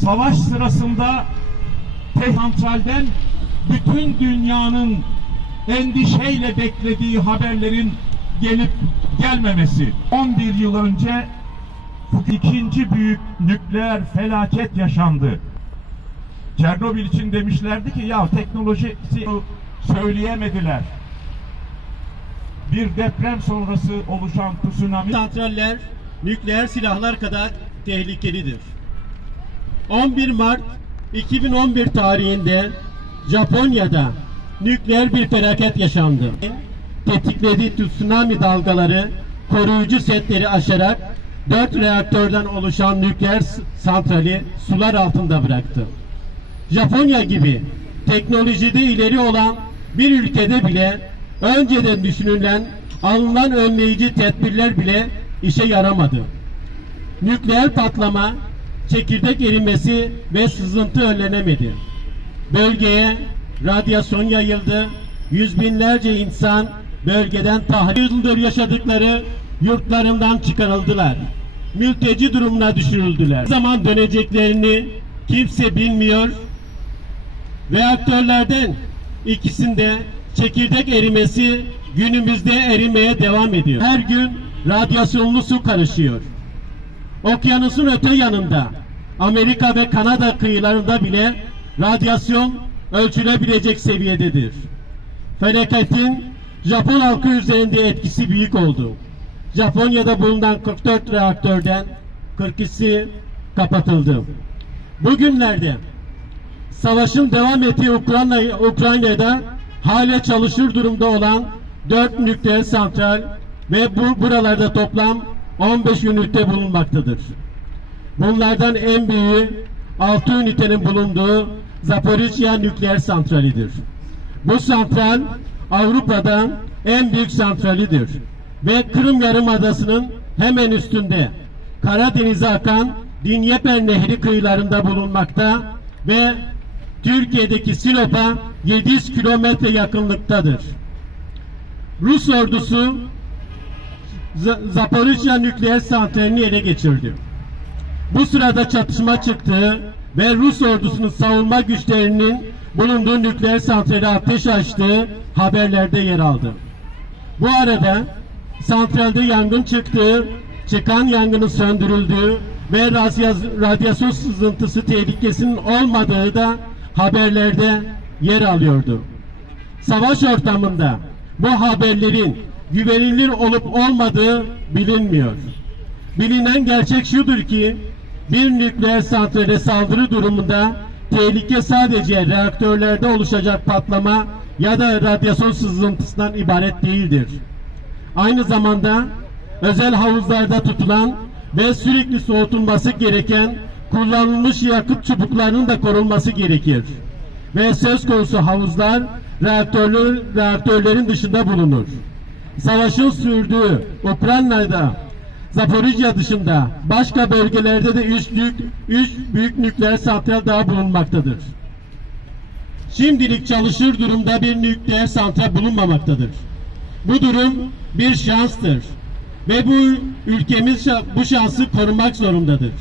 savaş sırasında santralden bütün dünyanın endişeyle beklediği haberlerin gelip gelmemesi. 11 yıl önce ikinci büyük nükleer felaket yaşandı. Çernobil için demişlerdi ki ya teknolojisi söyleyemediler. Bir deprem sonrası oluşan tsunami santraller nükleer silahlar kadar tehlikelidir. 11 Mart 2011 tarihinde Japonya'da nükleer bir felaket yaşandı. Tetiklediği tsunami dalgaları koruyucu setleri aşarak 4 reaktörden oluşan nükleer santrali sular altında bıraktı. Japonya gibi teknolojide ileri olan bir ülkede bile önceden düşünülen alınan önleyici tedbirler bile işe yaramadı. Nükleer patlama, çekirdek erimesi ve sızıntı önlenemedi. Bölgeye radyasyon yayıldı. Yüz binlerce insan bölgeden tahliye yıldır yaşadıkları yurtlarından çıkarıldılar. Mülteci durumuna düşürüldüler. Ne zaman döneceklerini kimse bilmiyor. Reaktörlerden ikisinde çekirdek erimesi günümüzde erimeye devam ediyor. Her gün radyasyonlu su karışıyor. Okyanusun öte yanında Amerika ve Kanada kıyılarında bile radyasyon ölçülebilecek seviyededir. Felaketin Japon halkı üzerinde etkisi büyük oldu. Japonya'da bulunan 44 reaktörden 42'si kapatıldı. Bugünlerde savaşın devam ettiği Ukrayna, Ukrayna'da hala çalışır durumda olan 4 nükleer santral ve bu buralarda toplam 15 ünite bulunmaktadır. Bunlardan en büyüğü 6 ünitenin bulunduğu Zaporijya nükleer santralidir. Bu santral Avrupa'da en büyük santralidir ve Kırım Yarımadası'nın hemen üstünde Karadeniz'e akan Dinyeper Nehri kıyılarında bulunmakta ve Türkiye'deki Sinop'a 700 kilometre yakınlıktadır. Rus ordusu Z- nükleer santralini ele geçirdi. Bu sırada çatışma çıktı ve Rus ordusunun savunma güçlerinin bulunduğu nükleer santrale ateş açtığı haberlerde yer aldı. Bu arada santralde yangın çıktığı, çıkan yangının söndürüldüğü ve radya- radyasyon sızıntısı tehlikesinin olmadığı da haberlerde yer alıyordu. Savaş ortamında bu haberlerin güvenilir olup olmadığı bilinmiyor. Bilinen gerçek şudur ki bir nükleer santrale saldırı durumunda tehlike sadece reaktörlerde oluşacak patlama ya da radyasyon sızıntısından ibaret değildir. Aynı zamanda özel havuzlarda tutulan ve sürekli soğutulması gereken kullanılmış yakıt çubuklarının da korunması gerekir. Ve söz konusu havuzlar reaktörler, reaktörlerin dışında bulunur. Savaşın sürdüğü Ukrayna'da Zaporijya dışında başka bölgelerde de üç büyük, üç büyük nükleer santral daha bulunmaktadır. Şimdilik çalışır durumda bir nükleer santral bulunmamaktadır. Bu durum bir şanstır ve bu ülkemiz bu şansı korumak zorundadır.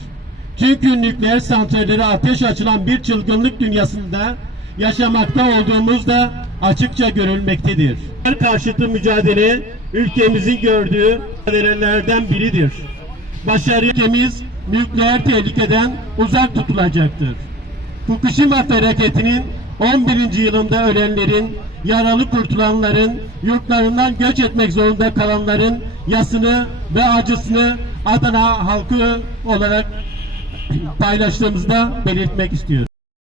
Çünkü nükleer santrallere ateş açılan bir çılgınlık dünyasında yaşamakta olduğumuz da açıkça görülmektedir. Nükleer karşıtı mücadele ülkemizin gördüğü mücadelelerden biridir. Başarı ülkemiz nükleer tehlikeden uzak tutulacaktır. Fukushima felaketinin 11. yılında ölenlerin, yaralı kurtulanların, yurtlarından göç etmek zorunda kalanların yasını ve acısını Adana halkı olarak paylaştığımızda belirtmek istiyorum.